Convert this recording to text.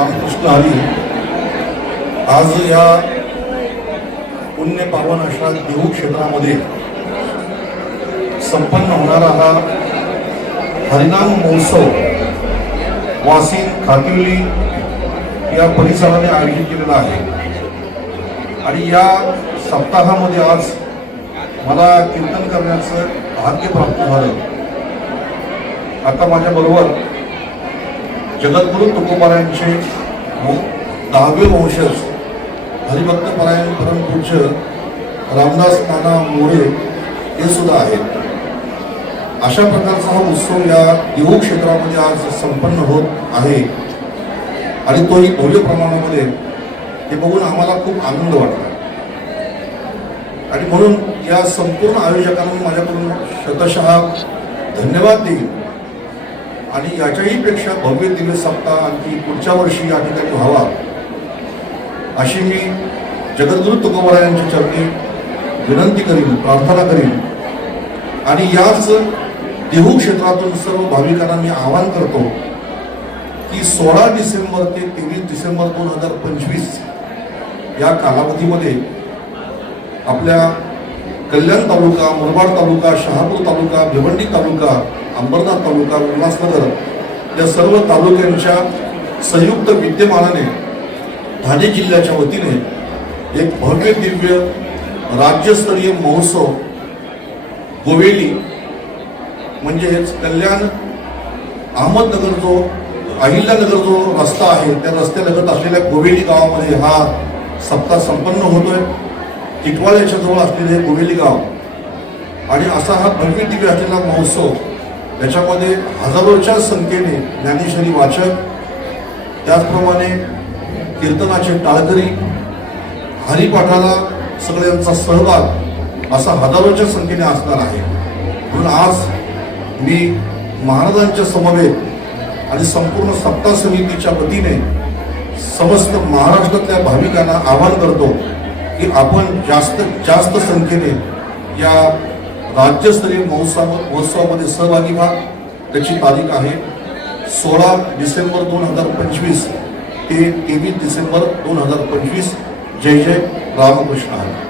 रामकृष्ण हरी आज या पुण्य पावन अशा देहू क्षेत्रामध्ये संपन्न होणारा हा हरिनाम महोत्सव वासी खातिवली या परिसराने आयोजित केलेला आहे आणि या सप्ताहामध्ये आज मला कीर्तन करण्याचं भाग्य प्राप्त झालं आता माझ्याबरोबर जगद्गुरु तुकोबारायांचे दहावे वंशज हरिभक्तपरायण परमपूज्य रामदास नाना मोरे हे सुद्धा आहेत अशा प्रकारचा हा उत्सव या देहू क्षेत्रामध्ये आज संपन्न होत आहे आणि तोही भव्य प्रमाणामध्ये हे बघून आम्हाला खूप आनंद वाटला आणि म्हणून या संपूर्ण आयोजकांना माझ्याकडून शतशः धन्यवाद देईल आणि याच्याही पेक्षा भव्य दिव्य सप्ताह आणखी पुढच्या वर्षी या ठिकाणी व्हावा अशी मी जगद्गुरु तुकोबरायांच्या चरणी विनंती करीन प्रार्थना करीन आणि याच देहू क्षेत्रातून सर्व भाविकांना मी आवाहन करतो की सोळा डिसेंबर ते तेवीस डिसेंबर दोन हजार पंचवीस या कालावधीमध्ये आपल्या कल्याण तालुका मुरबाड तालुका शहापूर तालुका भिवंडी तालुका अंबरनाथ तालुका उल्हासनगर या सर्व तालुक्यांच्या संयुक्त विद्यमानाने ठाणे जिल्ह्याच्या वतीने एक भव्य दिव्य राज्यस्तरीय महोत्सव गोवेली म्हणजेच कल्याण अहमदनगर जो अहिल्यानगर जो रस्ता आहे त्या रस्त्यालगत असलेल्या गोवेली गावामध्ये हा सप्ताह संपन्न होतोय टिटवाळ्याच्या जवळ असलेले गोवेली गाव आणि असा हा भव्य दिव्य असलेला महोत्सव त्याच्यामध्ये हजारोच्या संख्येने ज्ञानेश्वरी वाचक त्याचप्रमाणे कीर्तनाचे टाळकरी हरिपाठाला सगळ्यांचा सहभाग असा हजारोच्या संख्येने असणार आहे म्हणून आज मी महाराजांच्या समवेत आणि संपूर्ण सप्ताह समितीच्या वतीने समस्त महाराष्ट्रातल्या भाविकांना आवाहन करतो की आपण जास्त जास्त संख्येने या राज्यस्तरीय महोत्सव महोत्सवामध्ये सहभागी व्हा त्याची तारीख आहे सोळा डिसेंबर दोन हजार पंचवीस ते तेवीस डिसेंबर दोन हजार पंचवीस जय जय रामकृष्ण